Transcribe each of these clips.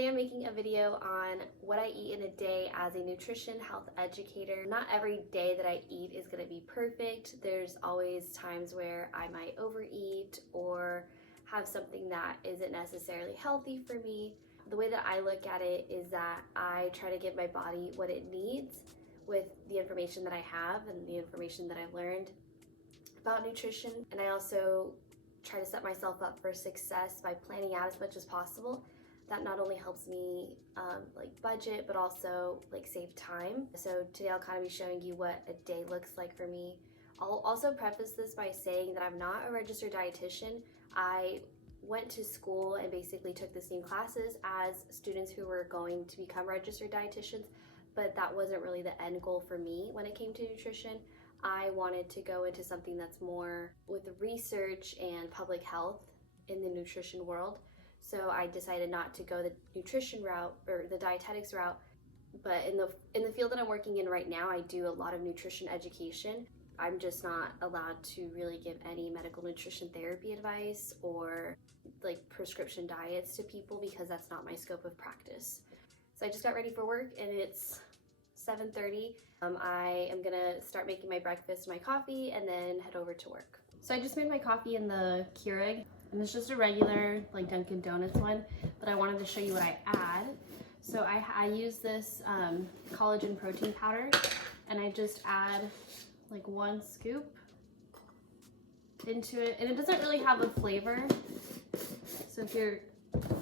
Today I'm making a video on what I eat in a day as a nutrition health educator. Not every day that I eat is going to be perfect. There's always times where I might overeat or have something that isn't necessarily healthy for me. The way that I look at it is that I try to give my body what it needs with the information that I have and the information that I've learned about nutrition. And I also try to set myself up for success by planning out as much as possible. That not only helps me budget, but also save time. So today I'll kind of be showing you what a day looks like for me. I'll also preface this by saying that I'm not a registered dietitian. I went to school and basically took the same classes as students who were going to become registered dietitians, but that wasn't really the end goal for me when it came to nutrition. I wanted to go into something that's more with research and public health in the nutrition world. So I decided not to go the nutrition route or the dietetics route, but in the field that I'm working in right now, I do a lot of nutrition education. I'm just not allowed to really give any medical nutrition therapy advice or prescription diets to people because that's not my scope of practice. So I just got ready for work and it's 7:30. I am gonna start making my breakfast, my coffee, and then head over to work. So I just made my coffee in the Keurig, and it's just a regular Dunkin' Donuts one, but I wanted to show you what I add. So I use this collagen protein powder, and I just add 1 scoop into it, and it doesn't really have a flavor. So if you're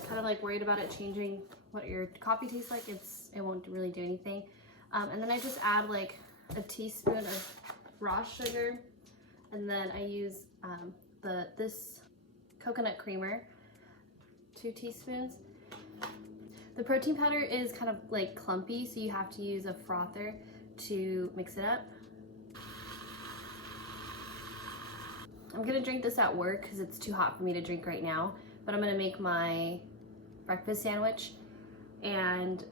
kind of worried about it changing what your coffee tastes like, it won't really do anything. And then I just add a teaspoon of raw sugar, and then I use this coconut creamer, 2 teaspoons. The protein powder is kind of clumpy, so you have to use a frother to mix it up. I'm gonna drink this at work because it's too hot for me to drink right now, but I'm gonna make my breakfast sandwich, and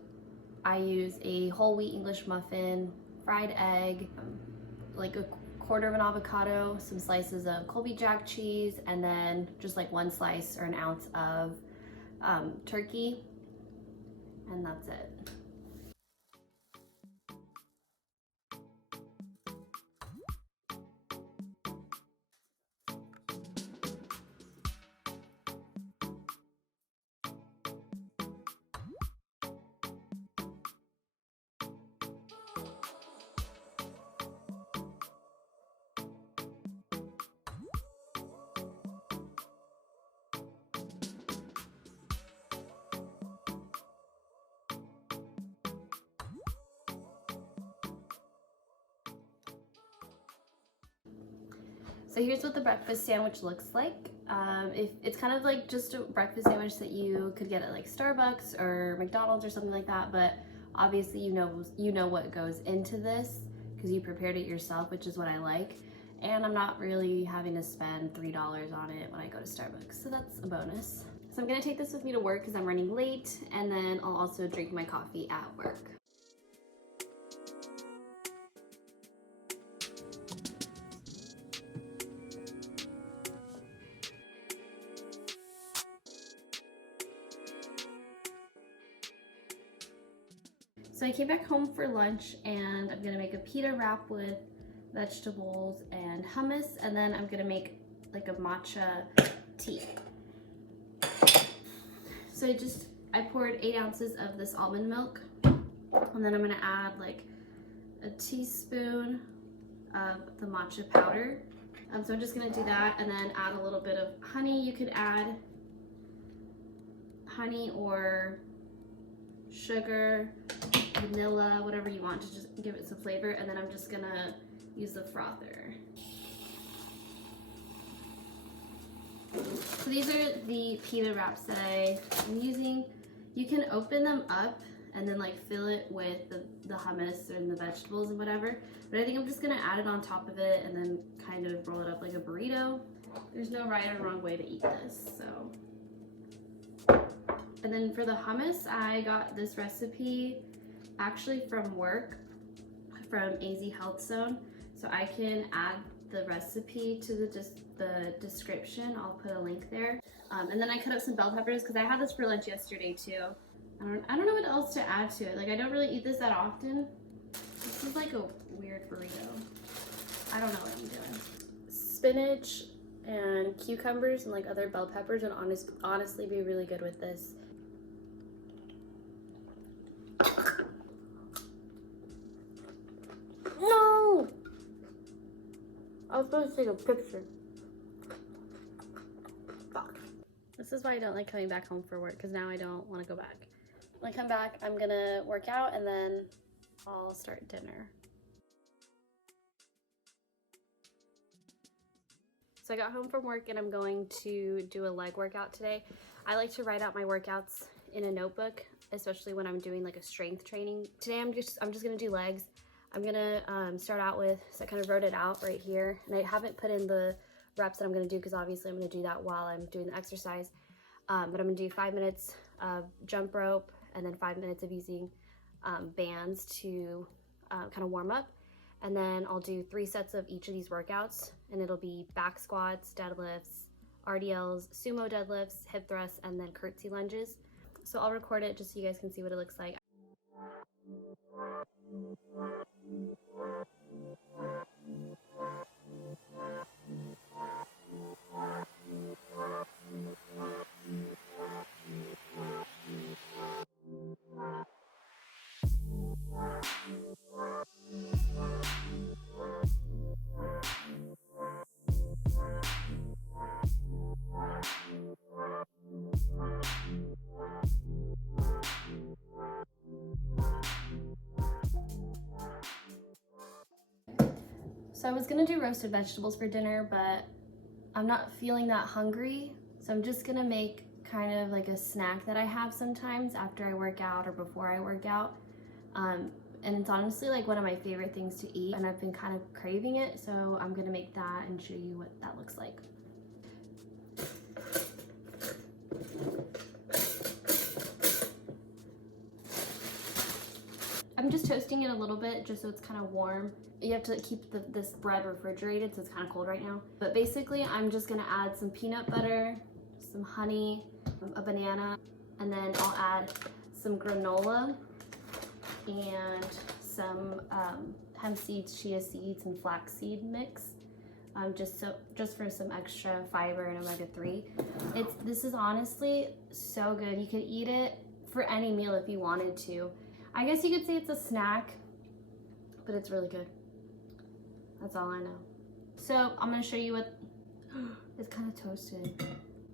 I use a whole wheat English muffin, fried egg, a quarter of an avocado, some slices of Colby Jack cheese, and then just 1 slice or an ounce of turkey, and that's it. So here's what the breakfast sandwich looks like. It's kind of just a breakfast sandwich that you could get at Starbucks or McDonald's or something like that, but obviously you know what goes into this because you prepared it yourself, which is what I like. And I'm not really having to spend $3 on it when I go to Starbucks, so that's a bonus. So I'm gonna take this with me to work because I'm running late, and then I'll also drink my coffee at work. So I came back home for lunch, and I'm gonna make a pita wrap with vegetables and hummus, and then I'm gonna make a matcha tea. So I poured 8 ounces of this almond milk, and then I'm gonna add a teaspoon of the matcha powder. So I'm just gonna do that, and then add a little bit of honey. You could add honey or sugar, vanilla, whatever you want to just give it some flavor, and then I'm just gonna use the frother. So these are the pita wraps that I'm using. You can open them up and then fill it with the hummus and the vegetables and whatever, but I think I'm just gonna add it on top of it and then kind of roll it up like a burrito. There's no right or wrong way to eat this, so. And then for the hummus, I got this recipe actually from work, from AZ Health Zone. So I can add the recipe to the description. I'll put a link there. And then I cut up some bell peppers because I had this for lunch yesterday too. I don't know what else to add to it. Like, I don't really eat this that often. This is like a weird burrito. I don't know what I'm doing. Spinach and cucumbers and like other bell peppers would honestly be really good with this. No! I was supposed to take a picture. Fuck. This is why I don't like coming back home for work, because now I don't want to go back. When I come back, I'm gonna work out and then I'll start dinner. So I got home from work and I'm going to do a leg workout today. I like to write out my workouts in a notebook, especially when I'm doing like a strength training. Today I'm just gonna do legs. I'm gonna start out with, so I kind of wrote it out right here, and I haven't put in the reps that I'm gonna do because obviously I'm gonna do that while I'm doing the exercise. But I'm gonna do 5 minutes of jump rope and then 5 minutes of using bands to kind of warm up. And then I'll do 3 sets of each of these workouts, and it'll be back squats, deadlifts, RDLs, sumo deadlifts, hip thrusts, and then curtsy lunges. So I'll record it just so you guys can see what it looks like. So I was gonna do roasted vegetables for dinner, but I'm not feeling that hungry. So I'm just gonna make kind of like a snack that I have sometimes after I work out or before I work out. And it's honestly like one of my favorite things to eat, and I've been kind of craving it. So I'm gonna make that and show you what that looks like. I'm just toasting it a little bit just so it's kind of warm. You have to keep this bread refrigerated, so it's kind of cold right now. But basically, I'm just gonna add some peanut butter, some honey, a banana, and then I'll add some granola and some hemp seeds, chia seeds, and flaxseed mix. Just for some extra fiber and omega-3. This is honestly so good. You could eat it for any meal if you wanted to. I guess you could say it's a snack, but it's really good. That's all I know. So I'm gonna show you what, it's kind of toasted.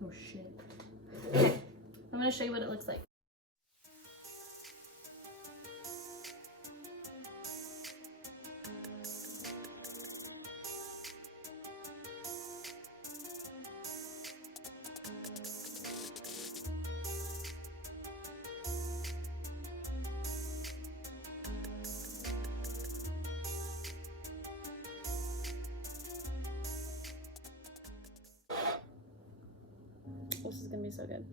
Oh shit. Okay, I'm gonna show you what it looks like. This is gonna be so good.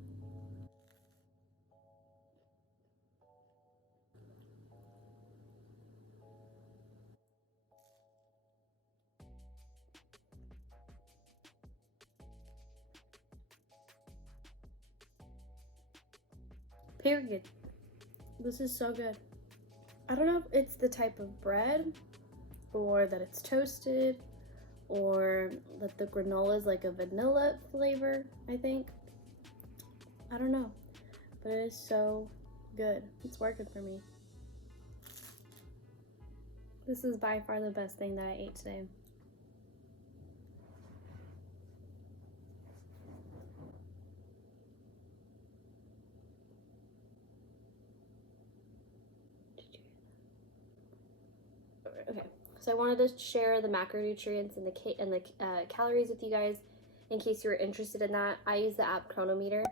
Period. This is so good. I don't know if it's the type of bread or that it's toasted or that the granola is like a vanilla flavor, I think. I don't know, but it is so good. It's working for me. This is by far the best thing that I ate today. Okay, so I wanted to share the macronutrients and the calories with you guys in case you were interested in that. I use the app Chronometer,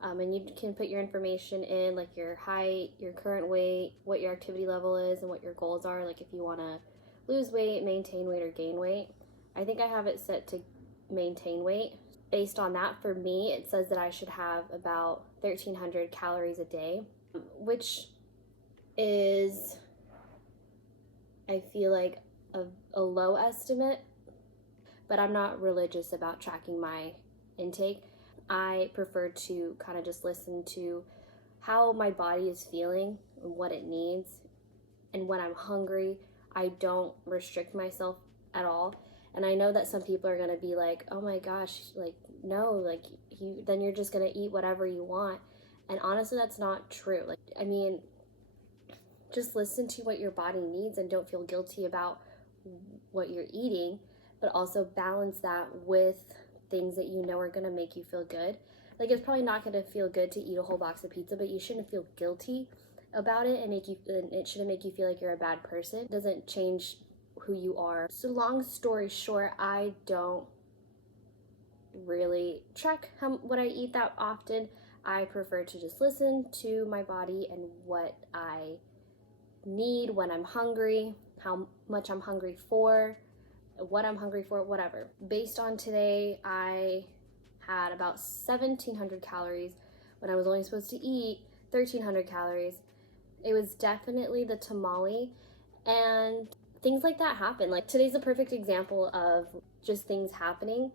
and you can put your information in, like your height, your current weight, what your activity level is, and what your goals are, like if you want to lose weight, maintain weight, or gain weight. I think I have it set to maintain weight. Based on that, for me, it says that I should have about 1,300 calories a day, which is, I feel like, a low estimate, but I'm not religious about tracking my intake. I prefer to kind of just listen to how my body is feeling and what it needs. And when I'm hungry, I don't restrict myself at all. And I know that some people are gonna be like, oh my gosh, like, no, like, then you're just gonna eat whatever you want. And honestly, that's not true. Like, I mean, just listen to what your body needs and don't feel guilty about what you're eating, but also balance that with things that you know are gonna make you feel good. Like, it's probably not gonna feel good to eat a whole box of pizza, but you shouldn't feel guilty about it and it shouldn't make you feel like you're a bad person. It doesn't change who you are. So long story short, I don't really track what I eat that often. I prefer to just listen to my body and what I need when I'm hungry, how much I'm hungry for, what I'm hungry for, whatever. Based on today, I had about 1,700 calories when I was only supposed to eat 1,300 calories. It was definitely the tamale, and things like that happen. Like, today's a perfect example of just things happening.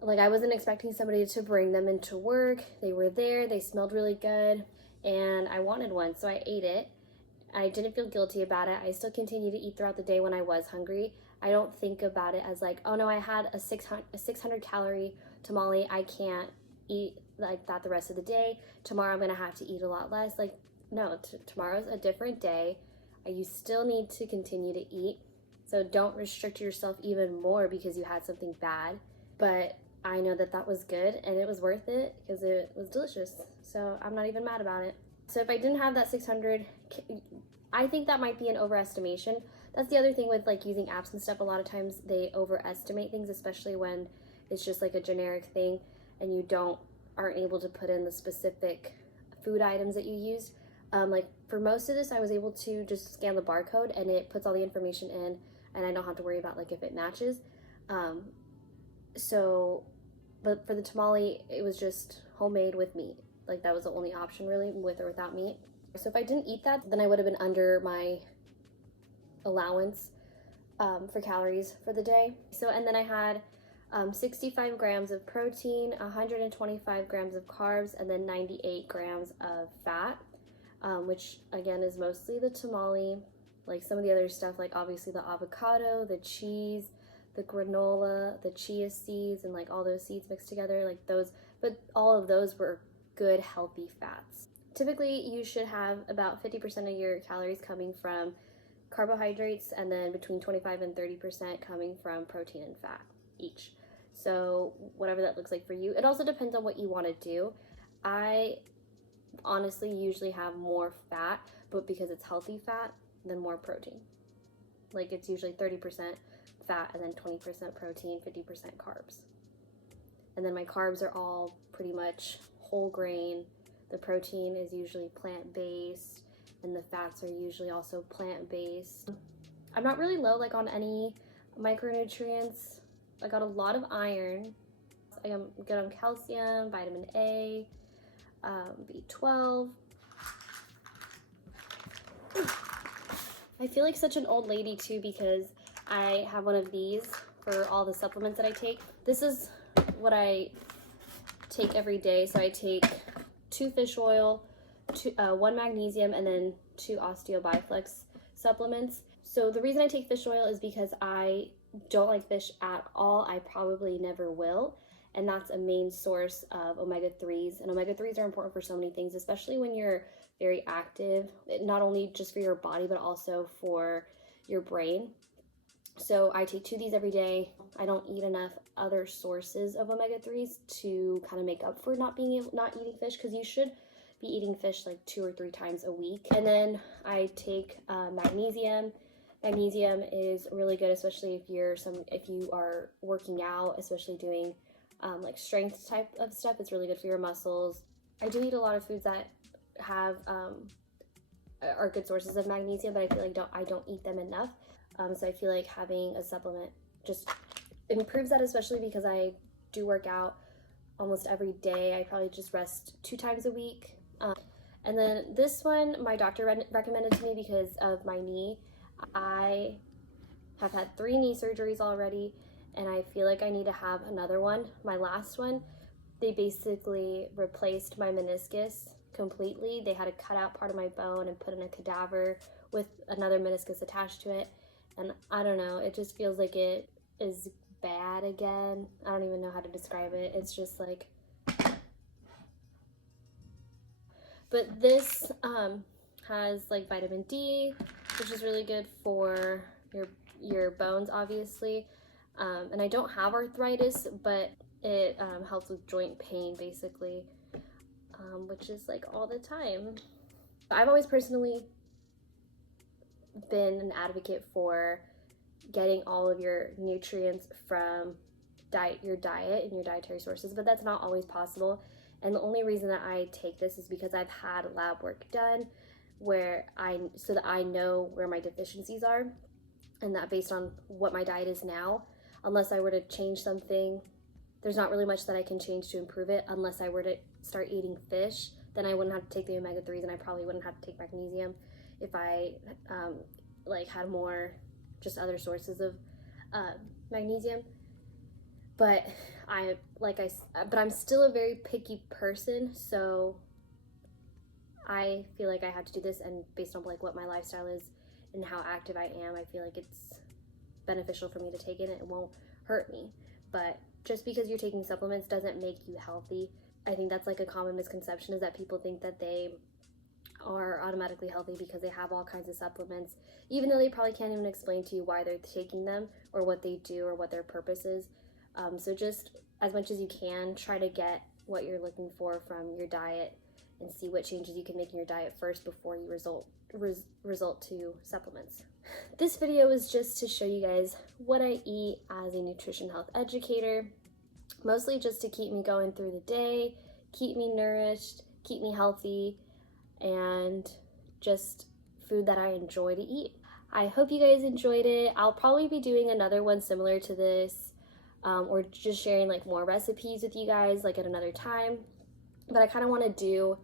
Like, I wasn't expecting somebody to bring them into work. They were there, they smelled really good, and I wanted one, so I ate it. I didn't feel guilty about it. I still continue to eat throughout the day when I was hungry. I don't think about it as like, oh no, I had a 600 calorie tamale. I can't eat like that the rest of the day. Tomorrow I'm gonna have to eat a lot less. Like, no, tomorrow's a different day. You still need to continue to eat. So don't restrict yourself even more because you had something bad. But I know that that was good and it was worth it because it was delicious. So I'm not even mad about it. So if I didn't have that 600, I think that might be an overestimation. That's the other thing with like using apps and stuff. A lot of times they overestimate things, especially when it's just like a generic thing and you aren't able to put in the specific food items that you used. Like for most of this, I was able to just scan the barcode and it puts all the information in and I don't have to worry about like if it matches. But for the tamale, it was just homemade with meat. Like that was the only option really, with or without meat. So if I didn't eat that, then I would have been under my allowance for calories for the day. So, and then I had 65 grams of protein, 125 grams of carbs, and then 98 grams of fat, which again is mostly the tamale. Like some of the other stuff, like obviously the avocado, the cheese, the granola, the chia seeds, and like all those seeds mixed together, like those, but all of those were good, healthy fats. Typically, you should have about 50% of your calories coming from carbohydrates and then between 25 and 30% coming from protein and fat each. So whatever that looks like for you. It also depends on what you want to do. I honestly usually have more fat, but because it's healthy fat, then more protein. Like it's usually 30% fat and then 20% protein, 50% carbs. And then my carbs are all pretty much whole grain. The protein is usually plant-based and the fats are usually also plant-based. I'm not really low like on any micronutrients. I got a lot of iron. I'm good on calcium, vitamin A, B12. I feel like such an old lady too because I have one of these for all the supplements that I take. This is what I take every day. So I take 2 fish oil, 1 magnesium, and then 2 osteobiflex supplements. So the reason I take fish oil is because I don't like fish at all. I probably never will. And that's a main source of omega-3s. And omega-3s are important for so many things, especially when you're very active, not only just for your body, but also for your brain. So I take 2 of these every day. I don't eat enough other sources of omega-3s to kind of make up for not eating fish, because you should be eating fish like 2 or 3 times a week. And then I take magnesium. Magnesium is really good, especially if you are working out, especially doing like strength type of stuff. It's really good for your muscles. I do eat a lot of foods that have are good sources of magnesium, but I feel like I don't eat them enough. So I feel like having a supplement just improves that, especially because I do work out almost every day. I probably just rest 2 times a week. And then this one, my doctor recommended to me because of my knee. I have had 3 knee surgeries already, and I feel like I need to have another one. My last one, they basically replaced my meniscus completely. They had to cut out part of my bone and put in a cadaver with another meniscus attached to it. And I don't know, it just feels like it is bad again. I don't even know how to describe it. It's just like, but this has like vitamin D, which is really good for your bones, obviously. And I don't have arthritis, but it helps with joint pain, basically, which is like all the time. I've always personally been an advocate for getting all of your nutrients from your diet and your dietary sources, but that's not always possible. And the only reason that I take this is because I've had lab work done so that I know where my deficiencies are, and that based on what my diet is now, unless I were to change something, there's not really much that I can change to improve it. Unless I were to start eating fish, then I wouldn't have to take the omega-3s, and I probably wouldn't have to take magnesium if I like had more just other sources of magnesium. But I'm still a very picky person, so I feel like I have to do this, and based on like what my lifestyle is and how active I am, I feel like it's beneficial for me to take it. It won't hurt me. But just because you're taking supplements doesn't make you healthy. I think that's like a common misconception, is that people think that they are automatically healthy because they have all kinds of supplements, even though they probably can't even explain to you why they're taking them or what they do or what their purpose is. So just as much as you can, try to get what you're looking for from your diet and see what changes you can make in your diet first before you result to supplements. This video is just to show you guys what I eat as a nutrition health educator, mostly just to keep me going through the day, keep me nourished, keep me healthy, and just food that I enjoy to eat. I hope you guys enjoyed it. I'll probably be doing another one similar to this, or just sharing like more recipes with you guys like at another time. But I kind of want to do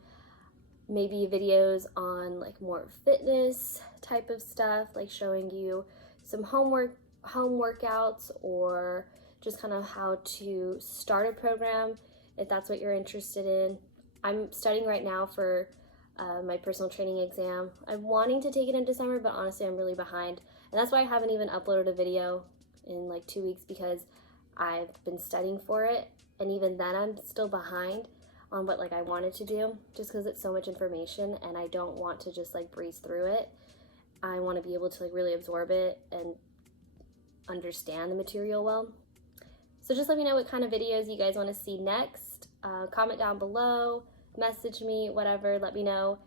maybe videos on like more fitness type of stuff, like showing you some home workouts, or just kind of how to start a program if that's what you're interested in. I'm studying right now for my personal training exam. I'm wanting to take it in December, but honestly I'm really behind, and that's why I haven't even uploaded a video in like 2 weeks, because I've been studying for it, and even then I'm still behind on what like I wanted to do, just because it's so much information and I don't want to just like breeze through it. I want to be able to like really absorb it and understand the material well. So just let me know what kind of videos you guys want to see next. Comment down below, message me, whatever, let me know.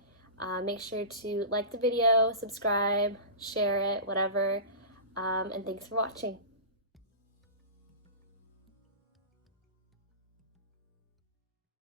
Make sure to like the video, subscribe, share it, whatever, and thanks for watching.